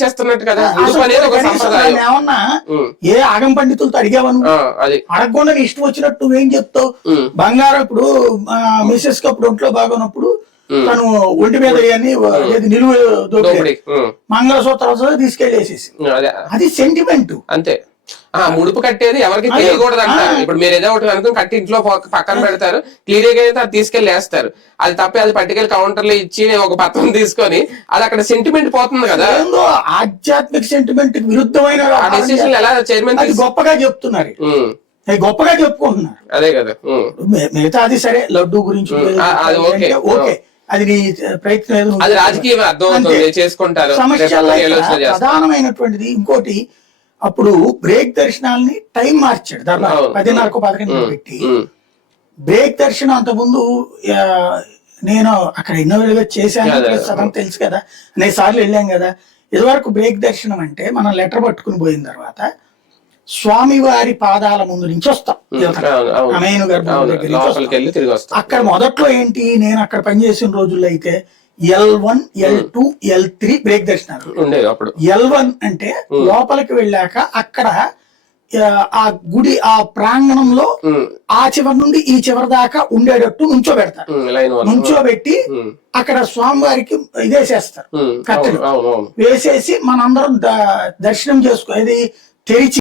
చేస్తున్నట్టు కదా, ముడుపు అనేది ఒక సంప్రదాయం. ఏమన్నా ఏ ఆగం పండితులతో అడిగావను, అడగకుండా నీ ఇష్టం వచ్చినట్టు నువ్వేం చెప్తావు? బంగారం ఇప్పుడు మిసెస్ కి అప్పుడు ఒంట్లో బాగున్నప్పుడు తను ఒంటి మీద నిలువ దోపిడీ మంగళసూత్రాలు తీసుకెళ్లేసేసి, అది సెంటిమెంట్ అంతే. ముడుపు కట్టేది ఎవరికి తెలియకూడదంట. ఇప్పుడు మీరు ఏదో ఒకటి అనుకుని కట్టి ఇంట్లో పక్కన పెడతారు, క్లియర్ గా అయితే అది తీసుకెళ్లి వేస్తారు. అది తప్పి అది పట్టుకెళ్ళి కౌంటర్లో ఇచ్చి ఒక పత్రం తీసుకొని అది అక్కడ సెంటిమెంట్ పోతుంది కదా. ఆధ్యాత్మిక సెంటిమెంట్ విరుద్ధమైన డెసిషన్ ఎలా చైర్మన్ గొప్పగా చెప్తున్నారు, గొప్పగా చెప్పుకుంటున్నారు. అదే కదా. మిగతా అది సరే, లడ్డు గురించి ఓకే, అది నీ ప్రయత్నం, అది రాజకీయం అర్థం అవుతుంది, చేసుకుంటారు. ప్రధానమైనటువంటిది ఇంకోటి, అప్పుడు బ్రేక్ దర్శనాలని టైం మార్చాడు, 10:30 11 పెట్టి. బ్రేక్ దర్శనం అంతకుముందు నేను అక్కడ ఎన్నోగా చేశాను, తెలుసు కదా, అనేక సార్లు వెళ్ళాం కదా. ఇదివరకు బ్రేక్ దర్శనం అంటే మనం లెటర్ పట్టుకుని పోయిన తర్వాత స్వామివారి పాదాల ముందు నుంచి వస్తాం, అమేను గర్భం దగ్గర. అక్కడ మొదట్లో ఏంటి, నేను అక్కడ పనిచేసిన రోజుల్లో అయితే L1, L2, L3 బ్రేక్ దర్శనాలు. L1 అంటే లోపలికి వెళ్ళాక అక్కడ ఆ గుడి ఆ ప్రాంగణంలో ఆ చివరి నుండి ఈ చివరి దాకా ఉండేటట్టు నుంచోబెడతారు. నుంచోబెట్టి అక్కడ స్వామివారికి ఇదేసేస్తారు, కట్టెలు వేసేసి మనందరం దర్శనం చేసుకో, ఇది తెరిచి